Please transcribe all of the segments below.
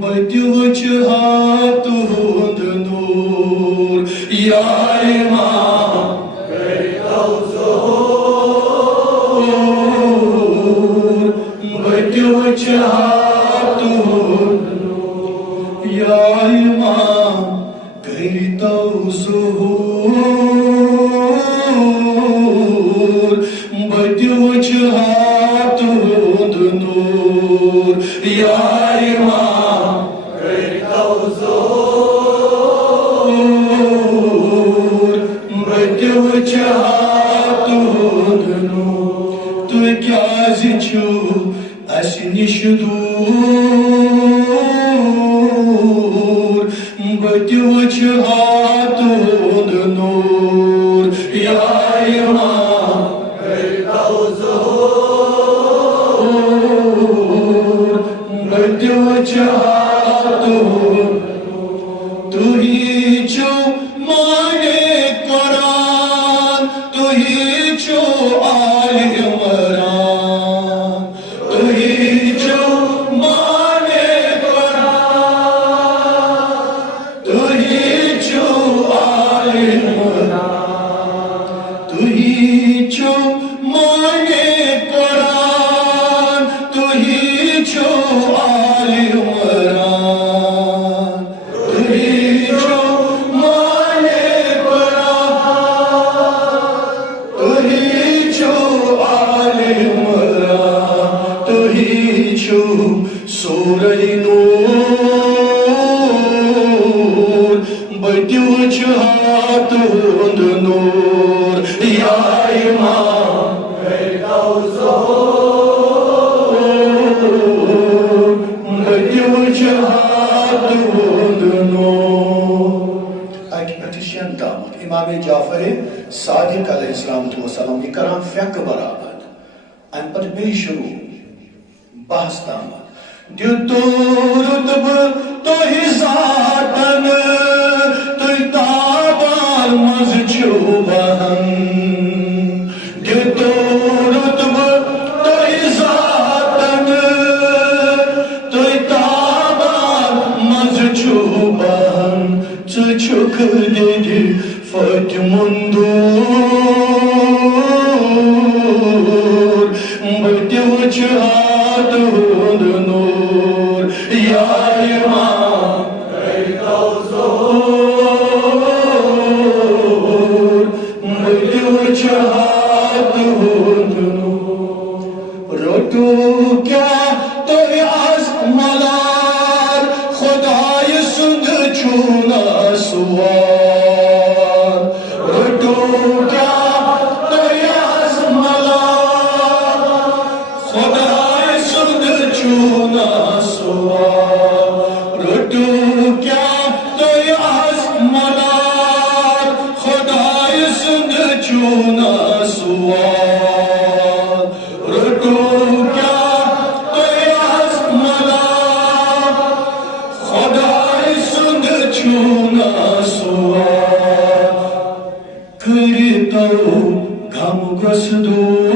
بدیوچ ہاتھ ہند نور یا امام کرتو ظہور بدیوچ ہاتھ ہند نور یا امام کرتو ظہور بدیوچ ہاتھ ہند نور یا امام کرتو ظہور بدیوچ ہاتھ ہند نور تو کیا چھو اس نش دور بدیوچ ہاتھ ہند نور یا امام کرتو ظہور بدیوچ ہاتھ ہند تو ہی چھو مانے قرآن تو ہی چھو آل عمران تو ہی چھو مانے قرآن تو ہی چھو آل عمران تو ہی چھو مانے قرآن تو ہی چھو آل عمران تو ہی چھو مانے قرآن تو ہی چھو آل عمران تو ہی چھو سورہ نور بدیوچ ہاتھ ہند نور یا امام کرتو ظہور بدیوچ ہاتھ ہند نور اکہ پہ شین تامت امام جعفر صادق علیہ السلام یہ کران فقہ برابر ام پتہ بیٚیہِ شروع بحث تامت دیتو رتب تۄہہِ ذاتن تُہۍ تابان منٛز چھِو بہن دیتو رتب تۄہہِ ذاتن تُہۍ تابان منٛز چھِو بہن ژٕ چھُکھ دِدِ فاطمن دوٗر بدیوچ ہاتھ ہند نور یا امام کرتو ظہور بدیوچ ہاتھ ہند نور رٹو کیا تُہۍ آز ملار خدائے سُنٛد چھُو نا سوال رٹو کیا تُہۍ آز ملار خدائے سُنٛد چھُو نا سوال رٹو کیا تُہۍ آز ملار خدائے سُنٛد چھُو نا سوال رٹو کیا تُہۍ آز ملار خدائے سُنٛد چھُو نا سوال کرتو غم گژھ دوٗر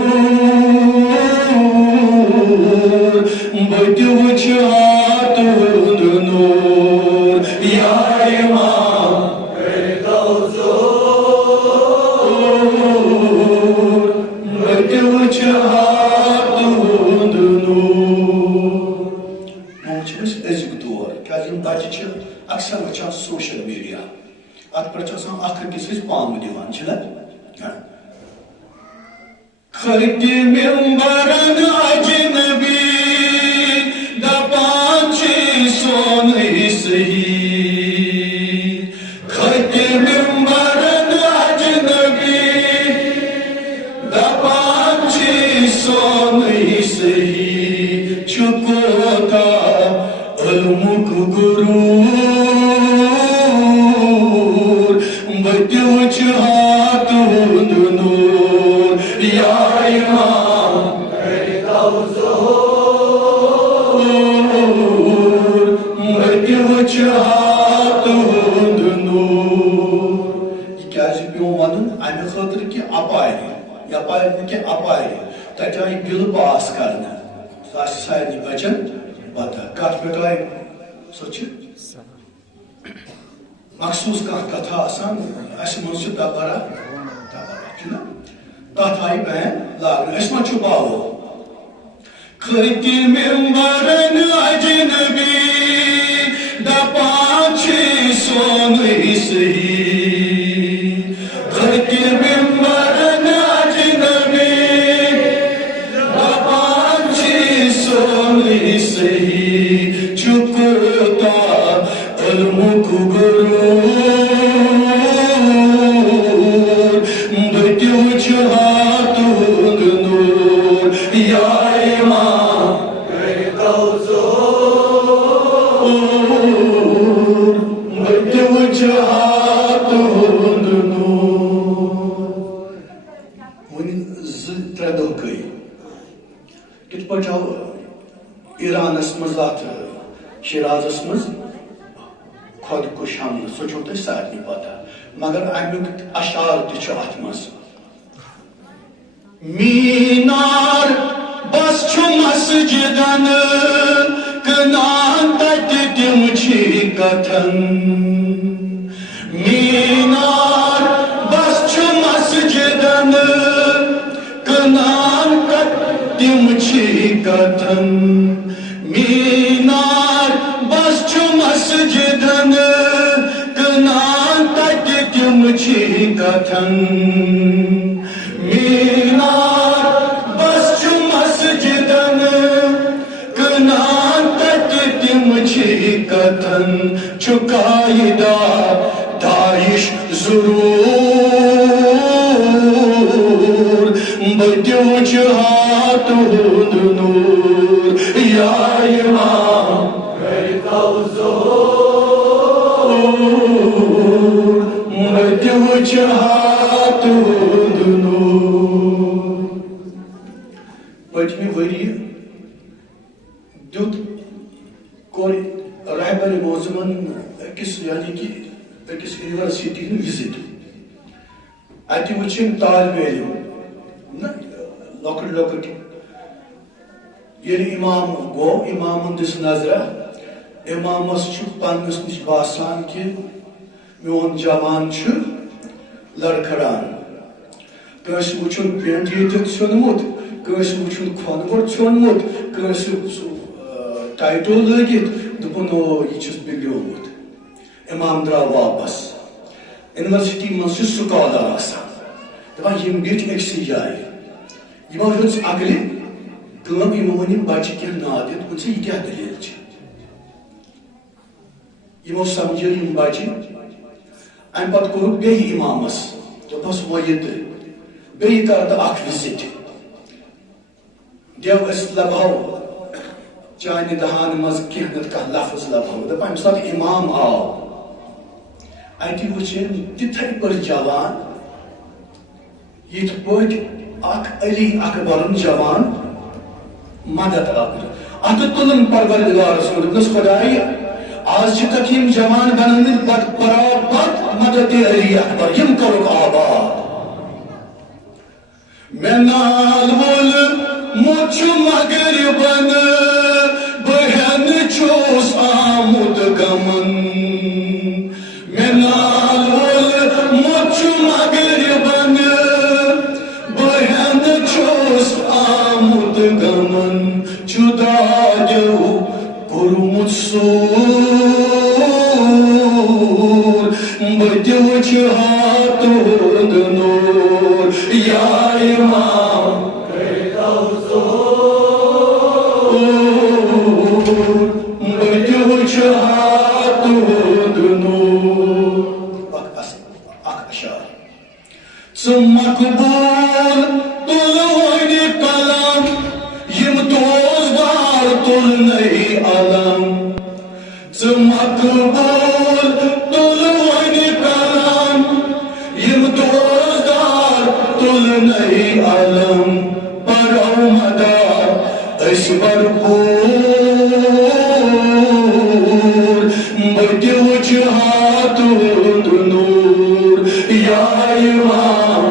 بدیوچ ہاتھ ہند نور یا امام کرتو ظہور بدیوچ ہاتھ ہند نور وچھ أزیُک دور کیٛازِ یِم بچہِ چھِ اکثر وٕچھان سوشل میڈیا اتھ پٮ۪ٹھ چھِ آسان اکھ أکِس سۭتۍ پامہٕ دِوان چھِنہ کھٔتۍ ممبرن اجنبی دپان چھِ سونٕے صحیح کھٔتۍ ممبرن اجنبی دپان چھِ سونٕے صحیح چھُ کوتاہ علمُک غروٗر بدیوچ ہاتھ ہند نور یا امام کرتو ظہور بدیوچ ہاتھ ہند نور یہ کیٛازِ پیوٚو ونُن امہِ خٲطرٕ کہِ اپارِ یپارِ نہٕ کینٛہہ اپارِ تتہِ آیہِ بِلہٕ پاس کرنہٕ سارے بچن پتہ کت پہ آئی سوچ مخصوص کتھا آسان اس من تبرہ تبرہ تت آئی بین لاگن اس من باو کھتی ممبرن اجنبی دپان سون صحیح کھتی ممبرن اجنبی دپان سون صحیح چکتا علم کو غرور بتیو چہات نور یا ایرانس مز شرازس مز خودکش حملہ سہ چھو تہ سارے پتہ مگر امیک اشعار تہ ات مز مینار بس چھ مسجدن کنان تت تم چھ کتھن مینار بس چھ مسجدن کنان تت تم چھ کتھن مینار بس چھ مسجدن کنان تت تم چھ کتھن مینار بس چھ مسجدن کنان تت تم چھ کتھن چھ قائدہ داعش ضرور بتیو چہات نور یا امام بتیو چہات نور پچھمی وری دیت کور رہبر موزمن اکس یعنی کہ اکس یونیورسٹی وزٹ اتہ وچھن طالب علم لکٹ لکٹ یل امام گو امام دس نظرہ امامس پنس نش باسان کہ میون جوان لڑکھڑان کنس وچھن پینٹ یہ ژھیونمت کنس وچھن کھۄنور ژھیونمت کنس ٹائٹو لگت دپن او یہ چھس بگڑیومت امام درٛاو واپس یونیورسٹی من سکالر آسان دپان یم بیٹھ أکسٕے جایہِ یمو ہیوٚت عقلہِ کٲم یمو ؤنِم بچہِ کینٛہہ نادِتھ ووٚن ژےٚ یہِ کیٛاہ دٔلیٖل چھِ یمو سمجھٲو یم بچہِ امہِ پتہٕ کوٚرُکھ بیٚیہِ امامس دوٚپہس وۄنۍ یہِ تہٕ بیٚیہِ کر تہٕ اکھ وِزِٹ دیو أسۍ لبہو چانہِ دہان منٛز کینٛہہ نتہٕ کانٛہہ لفظ لبہو دپان ییٚمہِ ساتہٕ امام آو اتہِ وٕچھن تِتھے پٲٹھۍ جوان یِتھ پٲٹھۍ اکھ علی اکبرن جوان مدد آگر اتھ تُلن پروردگارس کُن دوٚپنس خۄدایا آز چھِ تتھ یِم جوان بنٲمٕتۍ برابر مدد علی اکبر یِم کورُکھ آباد مےٚ نال وول موت چھُ مغربن بہٕ ہٮ۪نہٕ چھُس آمُت غمن مےٚ نال وول موت چھُ مغربن بہٕ ہٮ۪نہٕ چھُس آمُت غمن چھُ دادیو کوٚرمُت سوٗر بہٕ تہِ وٕچھِ ہاتُک نوٗر یا امام بہٕ تہِ وٕچھِ ہاتُک نوٗر اکھ اشعار ژٕ مقبوٗل تُل وۄنۍ قلم یِم دوزدار تُلنَے علم ژٕ مقبوٗل تُل وۄنۍ قلم یِم دوزدار تُلنَے علم پرو مدار أسۍ بھرپوٗر بہٕ تہِ وٕچھِ ہاتُک نوٗر یا امام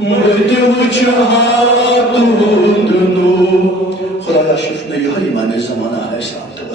بہٕ وجهات نور خدایا شفت یہی من زمانہ ہے